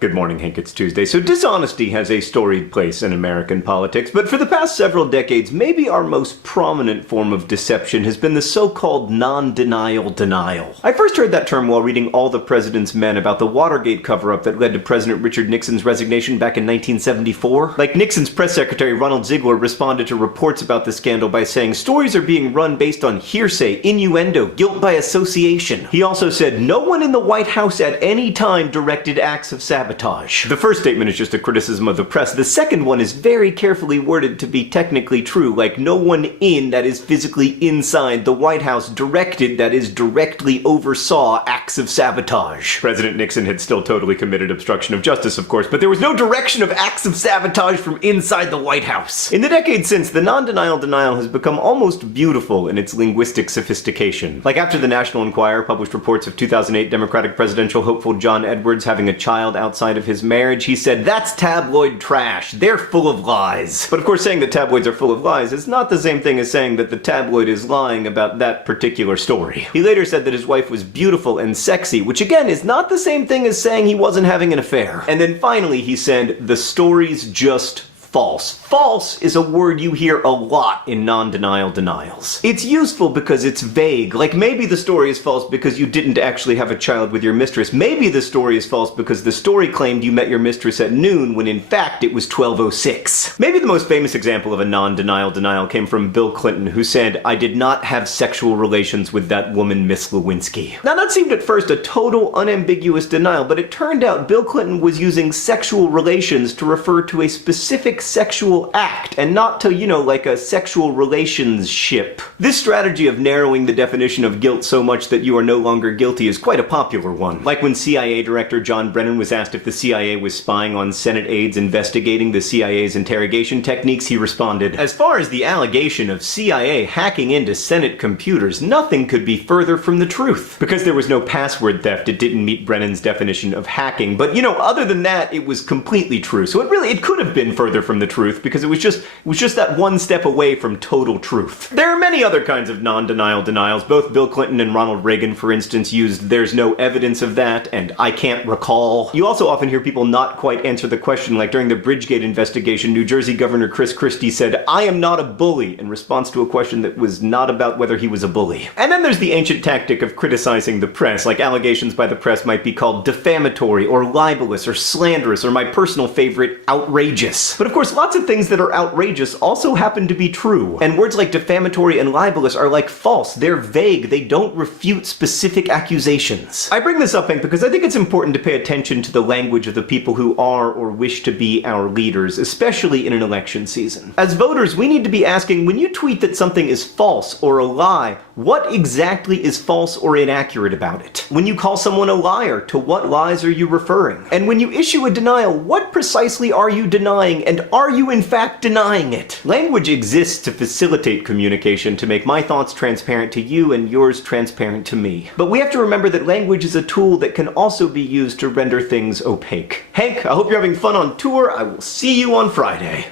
Good morning, Hank. It's Tuesday. So dishonesty has a storied place in American politics, but for the past several decades, maybe our most prominent form of deception has been the so-called non-denial denial. I first heard that term while reading All the President's Men about the Watergate cover-up that led to President Richard Nixon's resignation back in 1974. Like, Nixon's press secretary Ronald Ziegler responded to reports about the scandal by saying stories are being run based on hearsay, innuendo, guilt by association. He also said no one in the White House at any time directed acts of sabotage. The first statement is just a criticism of the press. The second one is very carefully worded to be technically true, like no one in, that is physically inside, the White House directed, that is directly oversaw, acts of sabotage. President Nixon had still totally committed obstruction of justice, of course, but there was no direction of acts of sabotage from inside the White House. In the decades since, the non-denial denial has become almost beautiful in its linguistic sophistication. Like after the National Enquirer published reports of 2008 Democratic presidential hopeful John Edwards having a child outside of his marriage, he said, "That's tabloid trash. They're full of lies." But of course, saying that tabloids are full of lies is not the same thing as saying that the tabloid is lying about that particular story. He later said that his wife was beautiful and sexy, which again is not the same thing as saying he wasn't having an affair. And then finally he said, "The story's just false." False is a word you hear a lot in non-denial denials. It's useful because it's vague. Like, maybe the story is false because you didn't actually have a child with your mistress. Maybe the story is false because the story claimed you met your mistress at noon when in fact it was 12:06. Maybe the most famous example of a non-denial denial came from Bill Clinton, who said, "I did not have sexual relations with that woman, Miss Lewinsky." Now that seemed at first a total unambiguous denial, but it turned out Bill Clinton was using sexual relations to refer to a specific sexual act, and not to, like a sexual relationship. This strategy of narrowing the definition of guilt so much that you are no longer guilty is quite a popular one. Like when CIA Director John Brennan was asked if the CIA was spying on Senate aides investigating the CIA's interrogation techniques, he responded, "As far as the allegation of CIA hacking into Senate computers, nothing could be further from the truth." Because there was no password theft, it didn't meet Brennan's definition of hacking, but other than that, it was completely true. So it could have been further from the truth, because it was just that one step away from total truth. There are many other kinds of non-denial denials. Both Bill Clinton and Ronald Reagan, for instance, used "there's no evidence of that" and "I can't recall." You also often hear people not quite answer the question, like during the Bridgegate investigation, New Jersey Governor Chris Christie said, "I am not a bully," in response to a question that was not about whether he was a bully. And then there's the ancient tactic of criticizing the press, like allegations by the press might be called defamatory or libelous or slanderous, or my personal favorite, outrageous. But of course, lots of things that are outrageous also happen to be true. And words like defamatory and libelous are like false. They're vague. They don't refute specific accusations. I bring this up, Hank, because I think it's important to pay attention to the language of the people who are or wish to be our leaders, especially in an election season. As voters, we need to be asking, when you tweet that something is false or a lie, what exactly is false or inaccurate about it? When you call someone a liar, to what lies are you referring? And when you issue a denial, what precisely are you denying, and are you in fact denying it? Language exists to facilitate communication, to make my thoughts transparent to you and yours transparent to me. But we have to remember that language is a tool that can also be used to render things opaque. Hank, I hope you're having fun on tour. I will see you on Friday.